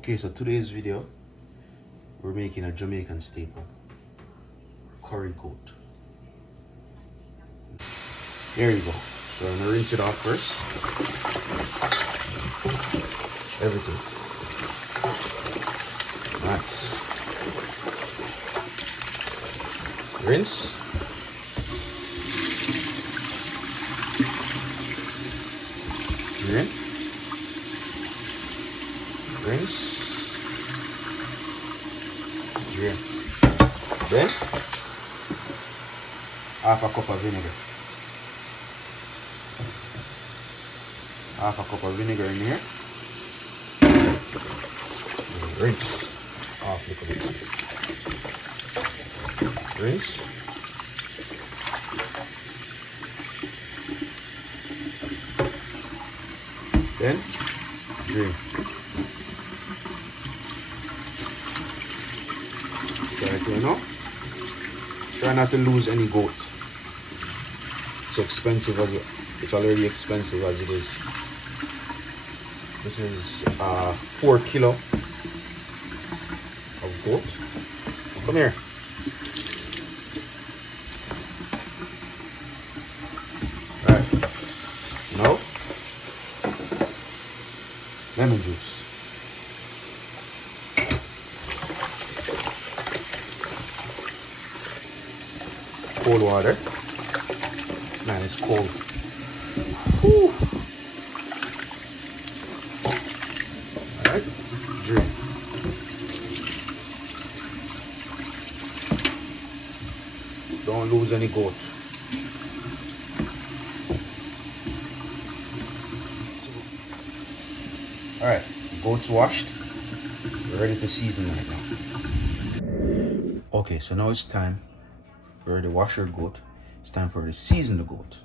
Okay, so today's video, we're making a Jamaican staple, curry goat. There you go. So I'm gonna rinse it off first. Everything. Nice. Rinse. Rinse. Rinse. Then half a cup of vinegar. Half a cup of vinegar in here. And rinse off a little bit. Rinse. Then drain. Right here now. Try not to lose any goat. It's expensive as it's already expensive as it is. This is 4 kilo of goat. Come here. Alright. Now lemon juice. Cold water. Man, it's cold. Whew. Alright, drink. Don't lose any goat. Alright, goat's washed. We're ready to season right now. Okay, so now it's time. We already wash your goat. It's time for you to season the goat.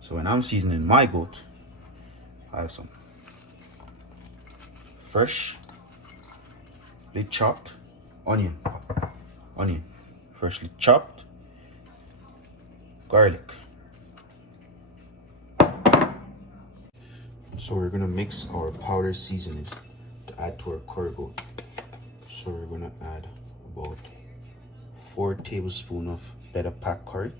So when I'm seasoning my goat, I have some fresh, big chopped onion, freshly chopped garlic. So we're gonna mix our powder seasoning to add to our curry goat. So we're gonna add about 4 tablespoons of BetaPac curry,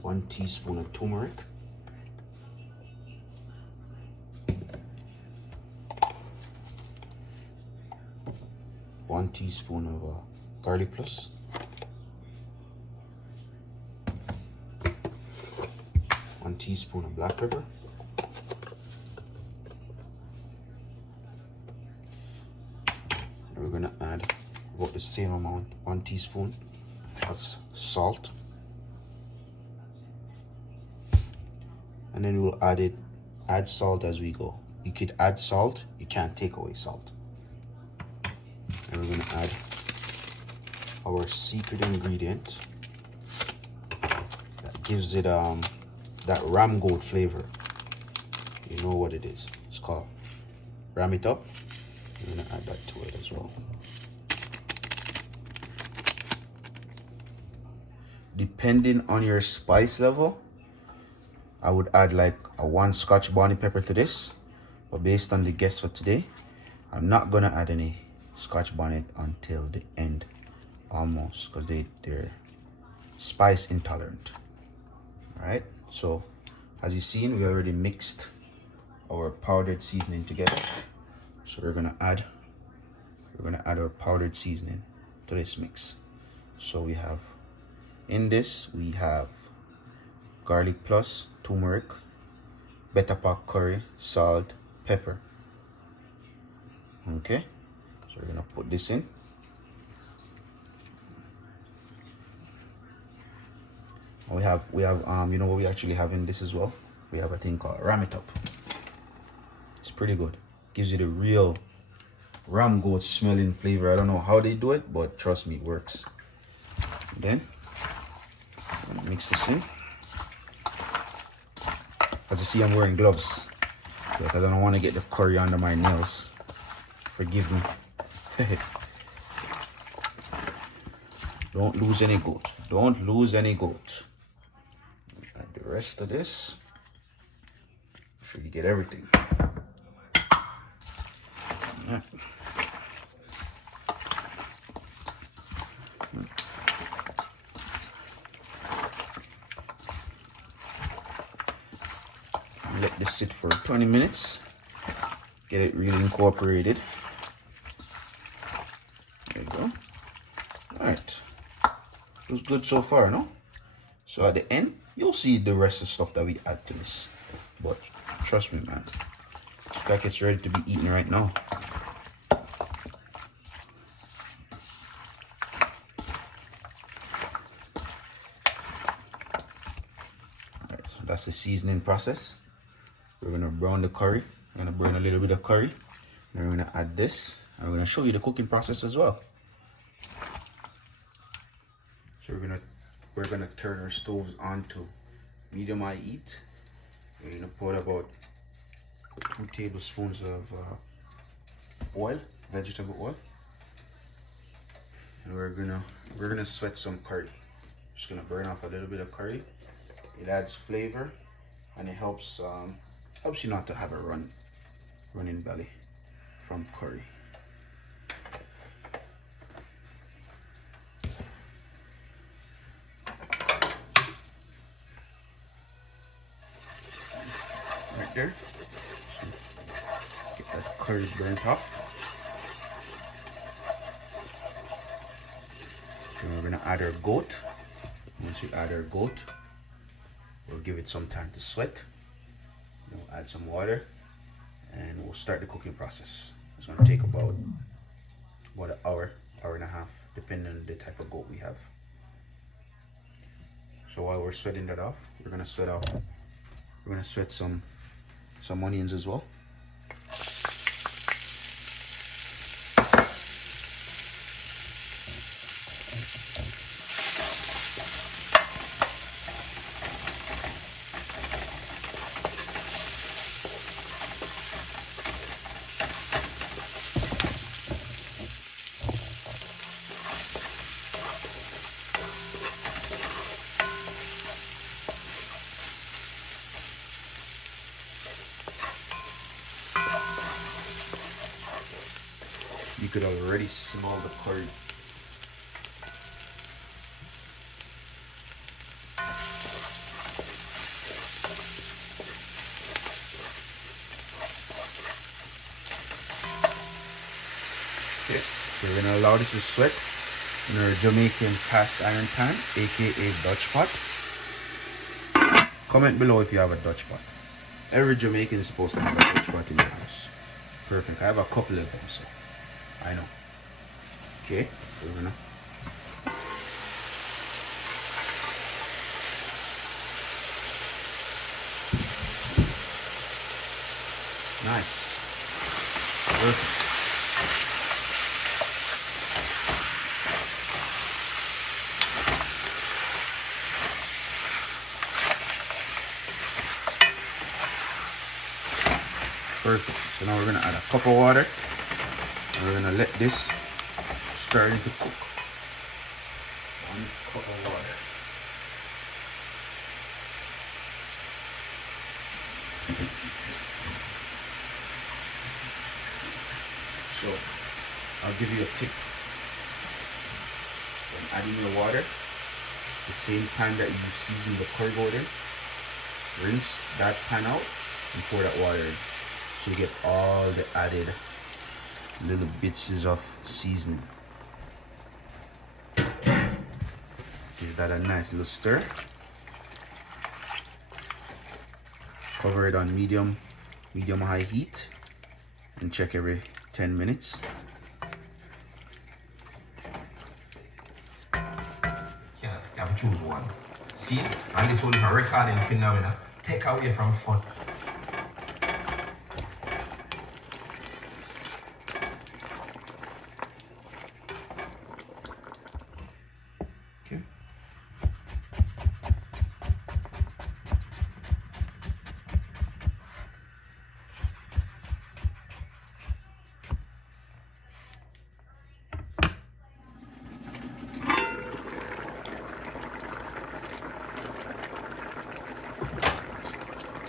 1 teaspoon of turmeric, 1 teaspoon of garlic plus, 1 teaspoon of black pepper, we're gonna add about the same amount, 1 teaspoon of salt, and then we'll add salt as we go. You could add salt, you can't take away salt. And we're gonna add our secret ingredient that gives it that ram goat flavor. You know what it is. It's called ram it up. I'm gonna add that to it as well. Depending on your spice level, I would add like a 1 Scotch bonnet pepper to this, but based on the guests for today, I'm not gonna add any Scotch bonnet until the end, almost, because they're spice intolerant. All right, so as you've seen, we already mixed our powdered seasoning together. So we're gonna add our powdered seasoning to this mix. So we have garlic plus, turmeric, BetaPac curry, salt, pepper. Okay, so we're gonna put this in. We have you know what we actually have in this as well? We have a thing called ram it up. It's pretty good. Gives you the real ram goat smelling flavor. I don't know how they do it, but trust me, it works. Then I'm gonna mix this in. As you see, I'm wearing gloves because I don't want to get the curry under my nails. Forgive me. Don't lose any goat. Don't lose any goat. Add the rest of this. sure you get everything. Yeah. Let this sit for 20 minutes. Get it really incorporated. There you go. Alright. Looks good so far, no? So at the end, you'll see the rest of the stuff that we add to this. But trust me, man. It's like it's ready to be eaten right now. Alright, so that's the seasoning process. We're gonna brown the curry. I'm gonna burn a little bit of curry. Then we're gonna add this. And we're gonna show you the cooking process as well. So we're gonna turn our stoves on to medium high heat. We're gonna put about 2 tablespoons of oil, vegetable oil. And we're gonna sweat some curry. Just gonna burn off a little bit of curry. It adds flavor and it helps you not to have a running belly from curry. Right there. So get that curry burnt off. And we're gonna add our goat. Once we add our goat, we'll give it some time to sweat. We'll add some water and we'll start the cooking process. It's going to take about an hour, hour and a half, depending on the type of goat we have. So while we're sweating that off, we're going to sweat some onions as well. You could already smell the curry. Okay, so we're gonna allow this to sweat in our Jamaican cast iron pan, aka Dutch pot. Comment below if you have a Dutch pot. Every Jamaican is supposed to have a Dutch pot in their house. Perfect. I have a couple of them, so I know. Okay, so we're gonna nice. Perfect. Perfect. So now we're gonna add a cup of water. We're gonna let this start to cook. 1 cup of water. So I'll give you a tip. When adding your water, the same time that you season the curry goat in, rinse that pan out and pour that water in. So you get all the added little bits of seasoning. Give that a nice little stir. Cover it on medium high heat and check every 10 minutes. You have to choose one. See, and this will be a recording phenomena. Take away from fun. Okay.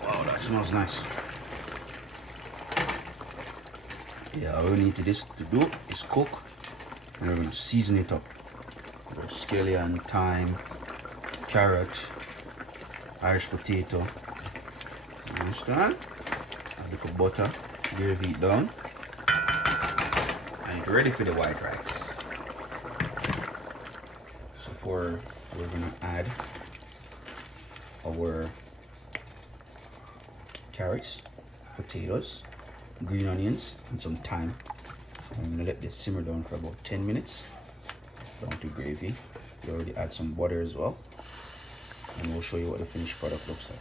Wow, that smells nice. Yeah, all we need to do is cook, and we're gonna season it up. With scallion, thyme, carrot, Irish potato. You understand? A little butter, gravy it down, and it's ready for the white rice. So we're gonna add our carrots, potatoes, green onions, and some thyme. I'm gonna let this simmer down for about 10 minutes down to gravy. We already add some butter as well, and we'll show you what the finished product looks like.